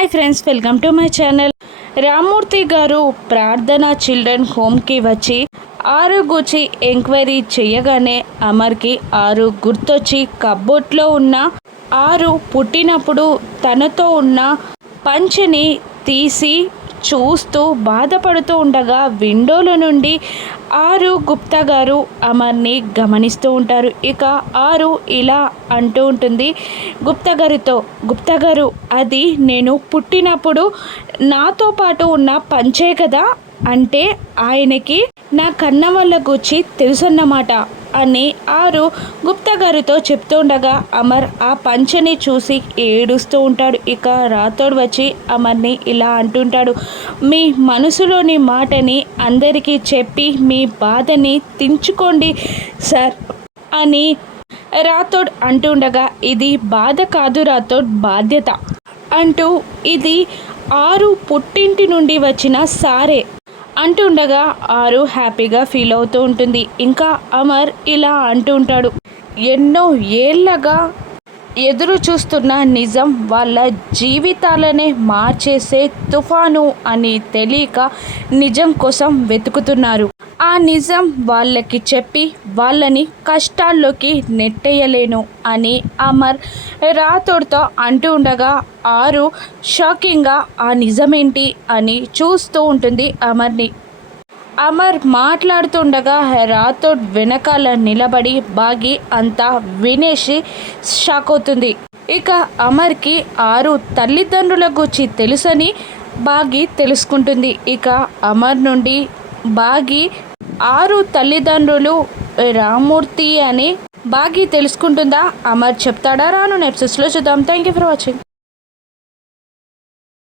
Hi friends welcome to my channel. Rammurthy గారు ప్రార్థన children హోమ్కి వచ్చి ఆరు గుచి ఎంక్వైరీ చేయగానే అమర్కి ఆరు గుర్తొచ్చి కబ్బోర్డ్లో ఉన్న ఆరు పుట్టినప్పుడు తనతో ఉన్న పంచని తీసి చూస్తూ బాధపడుతూ ఉండగా విండోల నుండి ఆరు గుప్తా గారు అమర్ని గమనిస్తూ ఉంటారు. ఇక ఆరు ఇలా అంటూ ఉంటుంది గుప్తా గారితో గుప్తా గారు అది నేను పుట్టినప్పుడు నాతో పాటు ఉన్న పంచే కదా? అంటే ఆయనకి నా కన్న వాళ్ళ గూర్చి తెలుసన్నమాట అని ఆరు గుప్తా గారితో చెప్తుండగా అమర్ ఆ పంచని చూసి ఏడుస్తూ ఉంటాడు. ఇక రాతోడు వచ్చి అమర్ని ఇలా అంటుంటాడు. మీ మనసులోని మాటని అందరికీ చెప్పి మీ బాధని తించుకోండి సార్ అని రాతోడ్ అంటుండగా ఇది బాధ కాదు రాతోడ్ బాధ్యత అంటూ ఇది ఆరు పుట్టింటి నుండి వచ్చిన సారే అంటుండగా ఆరు హ్యాపీగా ఫీల్ అవుతూ ఉంటుంది. ఇంకా అమర్ ఇలా అంటూ ఉంటాడు ఎన్నో ఏళ్ళగా ఎదురు చూస్తున్న నిజం వాళ్ళ జీవితాలనే మార్చేసే తుఫాను అని తెలియక నిజం కోసం వెతుకుతున్నారు. ఆ నిజం వాళ్ళకి చెప్పి వాళ్ళని కష్టాల్లోకి నెట్టేయలేను అని అమర్ రాతోడ్తో అంటూ ఉండగా ఆరు షాకింగ్గా ఆ నిజమేంటి? అని చూస్తూ ఉంటుంది అమర్ని. అమర్ మాట్లాడుతుండగా రాథోడ్ వెనకాల నిలబడి బాగి అంతా వినేసి షాక్ అవుతుంది. ఇక అమర్కి ఆరు తల్లిదండ్రుల గురించి తెలుసని బాగి తెలుసుకుంటుంది. ఇక అమర్ నుండి బాగి ఆరు తల్లిదండ్రులు రామూర్తి అని బాగి తెలుసుకుంటుందా? అమర్ చెప్తాడా? రాను నెప్సెస్లో చూద్దాం. Thank you for watching